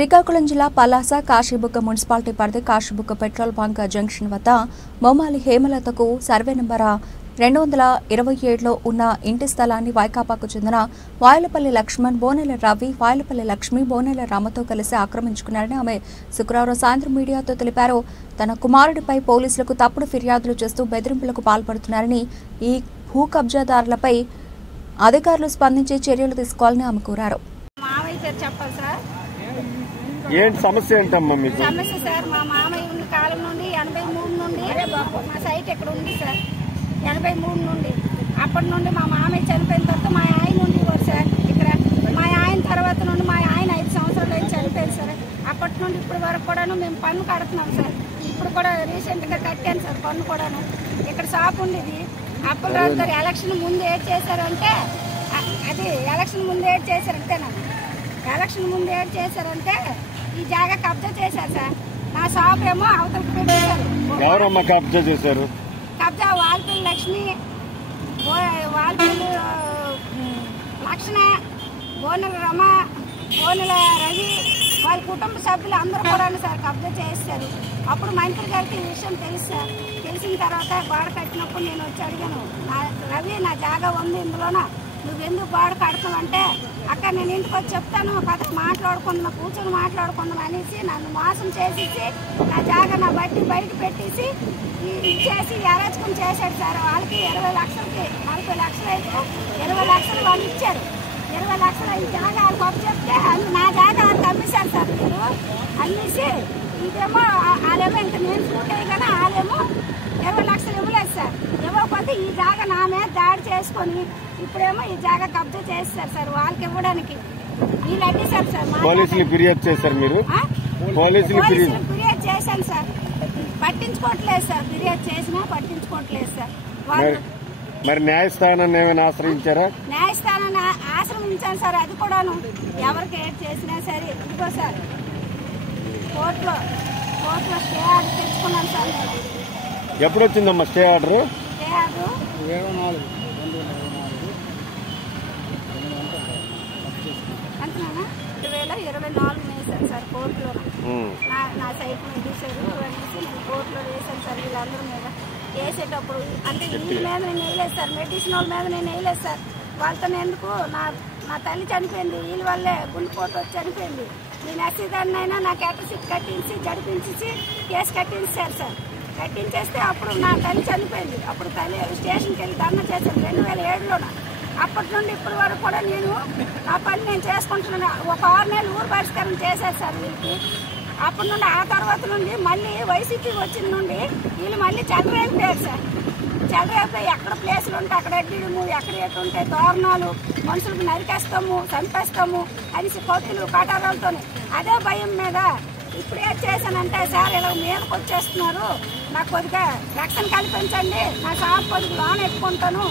శ్రీకాకుళం జిల్లా పలాస కాశీబుగ్గ మున్సిపాలిటీ పరిధి Kashibugga petrol bunk junction వద్ద మోమాలి హేమలతకు సర్వే నెంబర్ 227లో ఉన్న ఇంటి స్థలాన్ని వైకాపాకు చెందిన వాయలపల్లి లక్ష్మణ్, బోనెల రవి, వాయలపల్లి లక్ష్మి, బోనెల రామతో కలిసి ఆక్రమించుకున్నారని ఆమె శుక్రవారం సాయంత్రం మీడియాతో తెలిపారు. తన కుమారుడిపై పోలీసులకు తప్పుడు ఫిర్యాదులు చేస్తూ బెదిరింపులకు పాల్పడుతున్నారని, ఈ భూ కబ్జాదారులపై అధికారులు స్పందించి చర్యలు తీసుకోవాలని ఆమె కోరారు. ఏంటి సమస్య ఏంటమ్మా మీకు? సమస్య సార్, మా మామయ్య ఉన్న కాలం నుండి 83 నుండి మా సైట్ ఇక్కడ ఉంది సార్. 83 నుండి అప్పటి నుండి మా మామయ్య చనిపోయిన తర్వాత మా ఆయన ఉండేవారు సార్. ఇక్కడ మా ఆయన తర్వాత నుండి మా ఆయన 5 సంవత్సరాలు అయితే చనిపోయింది సార్. అప్పటి నుండి ఇప్పటి వరకు కూడాను మేము పన్ను కడుతున్నాం సార్. ఇప్పుడు కూడా రీసెంట్గా కట్టాను సార్ పన్ను కూడాను. ఇక్కడ షాప్ ఉండేది. అప్పటిరాజు గారు ఎలక్షన్ ముందు ఏడ్ చేశారంటే అది ఎలక్షన్ ముందు ఏడ్ చేశారంటేనా ఎలక్షన్ ముందు ఏడ్ చేశారంటే ఈ జాగా కబ్జా చేశారు సార్. నా షాప్ ఏమో అవతలకి పెట్టారు. ఎవరమ్మా కబ్జా చేశారు? కబ్జా వాల్పల్లి లక్ష్మి, వాల్పల్లి లక్షణ, బోనెల రమ, బోనెల రవి, వాళ్ళ కుటుంబ సభ్యులు అందరూ కూడా సార్ కబ్జా చేశారు. అప్పుడు మంత్రి గారికి ఈ విషయం తెలుసు సార్. తెలిసిన తర్వాత గోడ కట్టినప్పుడు నేను వచ్చి అడిగాను, రవి నా జాగా ఉంది ఇందులోన, నువ్వెందుకు గోడ కడతావంటే, అక్క నేను ఇంటికి వచ్చి చెప్తాను, పద మాట్లాడుకుందాం, కూర్చొని మాట్లాడుకుందాం అనేసి నన్ను మోసం చేసేసి నా జాగా నా బట్టి బయట పెట్టేసి ఇచ్చేసి అరాచకం చేశాడు సార్. వాళ్ళకి 20 లక్షలకి 40 లక్షలు అయితే 20 లక్షలు వాళ్ళు ఇచ్చారు. 20 లక్షలు ఈ జాగా వాళ్ళు గొప్ప చెప్తే నా జాగా వాళ్ళకి అమ్మేశారు సార్. మీరు అమ్మేసి ఇదేమో వాళ్ళేమో ఇంకా నేను ఫూట్ అయ్యి వాళ్ళేమో 20 లక్షలు ఇవ్వలేదు సార్. ఇవ్వకపోతే ఈ జాగా నా మీద దాడి చేసుకొని ఇప్పుడేమో ఈ జాగా కబ్జా చేస్తారు సార్. వాళ్ళకి ఇవ్వడానికి వీళ్ళు అడ్డేశారు సార్. పోలీసులు ఫిర్యాదు చేశారు మీరు? పోలీసులు ఫిర్యాదు చేశాను సార్. పట్టించుకోవట్లేదు సార్. ఫిర్యాదు చేసినా పట్టించుకోవట్లేదు సార్. మరి న్యాయస్థానాన్ని ఏమైనా ఆశ్రయించారా? న్యాయస్థానాన్ని ఆశ్రయించాను సార్. అది కూడాను ఎవరికి ఏడ్ చేసినా సరే ఇదిగో సార్ కోర్టులో స్టే ఆర్డర్ తెచ్చుకున్నాను సార్. ఎప్పుడు వచ్చిందమ్మా స్టే ఆర్డర్? స్టే ఆర్డర్ 2024 వేసాను సార్ కోర్టులో. నా సైట్ తీసారు అనేసి నేను కోర్టులో వేసాను సార్. వీళ్ళందరి మీద వేసేటప్పుడు అంటే వీళ్ళ మీద నేను వేయలేదు సార్. మెడిసిన్ వాళ్ళ మీద నేను వేయలేదు సార్. వాళ్ళతో ఎందుకు నా తల్లి చనిపోయింది, వీళ్ళ వల్లే గుండెపోటు వచ్చి చనిపోయింది. నేను ఎస్సీ దాన్ని అయినా నాకు అట్రసిట్ కట్టించి జడిపించేసి కేసు కట్టించారు సార్. కట్టించేస్తే అప్పుడు నా తల్లి చనిపోయింది. అప్పుడు తల్లి స్టేషన్కి వెళ్ళి ధర్నా చేశాను 2007లోన. అప్పటి నుండి ఇప్పటి వరకు కూడా నేను నా పని నేను చేసుకుంటున్నాను. ఒక 6 నెలలు ఊరు పరిష్కారం చేశారు సార్ వీళ్ళకి. అప్పటి నుండి ఆ తర్వాత నుండి మళ్ళీ వైసీపీ వచ్చిన నుండి వీళ్ళు మళ్ళీ చెలరైపోయారు సార్. చెలరైపోయి ఎక్కడ ప్లేసులు ఉంటే అక్కడ ఎడ్డీము, ఎక్కడ ఎటు ఉంటే తోరణాలు, మనుషులకు నరికేస్తాము, చంపేస్తాము అనేసి కొత్తులు కటారాలతో అదే భయం మీద ఇప్పుడు ఏం చేశానంటే సార్ ఇలా మీదకి వచ్చేస్తున్నారు, నాకు కొద్దిగా రక్షణ కల్పించండి, నా షాప్ కొద్దిగా లోన్ ఎక్కుంటాను.